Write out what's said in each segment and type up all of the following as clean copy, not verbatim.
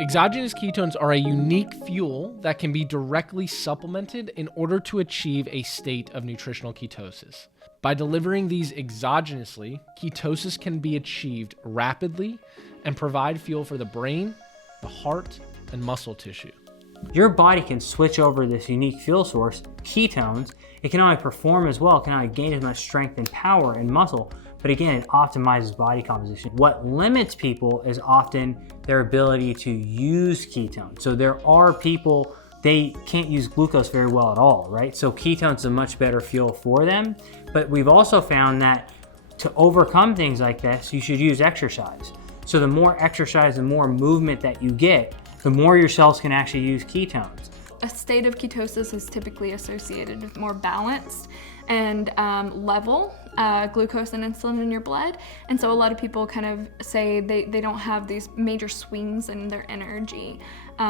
Exogenous ketones are a unique fuel that can be directly supplemented in order to achieve a state of nutritional ketosis. By delivering these exogenously, ketosis can be achieved rapidly and provide fuel for the brain, the heart, and muscle tissue. Your body can switch over this unique fuel source, ketones. It can only perform as well, it can only gain as much strength and power and muscle, but again, it optimizes body composition. What limits people is often their ability to use ketones. So there are people, they can't use glucose very well at all, right? So ketones is a much better fuel for them. But we've also found that to overcome things like this, you should use exercise. So the more exercise, the more movement that you get, the more your cells can actually use ketones. A state of ketosis is typically associated with more balanced and level glucose and insulin in your blood. And so a lot of people kind of say they don't have these major swings in their energy,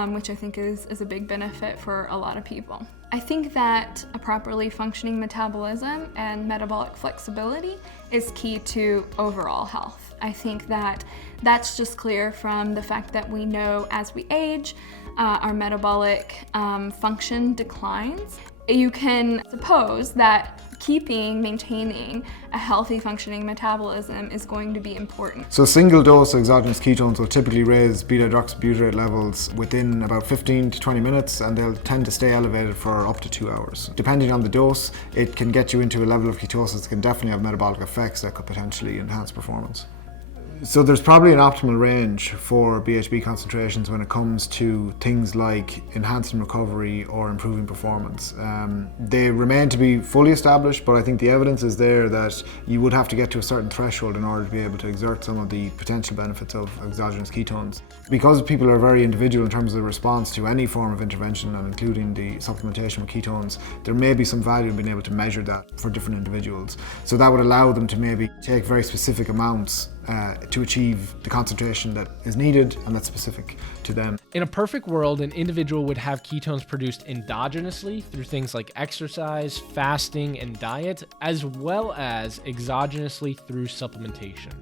which I think is a big benefit for a lot of people. I think that a properly functioning metabolism and metabolic flexibility is key to overall health. I think that that's just clear from the fact that we know as we age, our metabolic function declines. You can suppose that maintaining a healthy functioning metabolism is going to be important. So single dose exogenous ketones will typically raise beta-hydroxybutyrate levels within about 15 to 20 minutes, and they'll tend to stay elevated for up to 2 hours. Depending on the dose, it can get you into a level of ketosis that can definitely have metabolic effects that could potentially enhance performance. So there's probably an optimal range for BHB concentrations when it comes to things like enhancing recovery or improving performance. They remain to be fully established, but I think the evidence is there that you would have to get to a certain threshold in order to be able to exert some of the potential benefits of exogenous ketones. Because people are very individual in terms of the response to any form of intervention, and including the supplementation with ketones, there may be some value in being able to measure that for different individuals. So that would allow them to maybe take very specific amounts to achieve the concentration that is needed and that's specific to them. In a perfect world, an individual would have ketones produced endogenously through things like exercise, fasting, and diet, as well as exogenously through supplementation.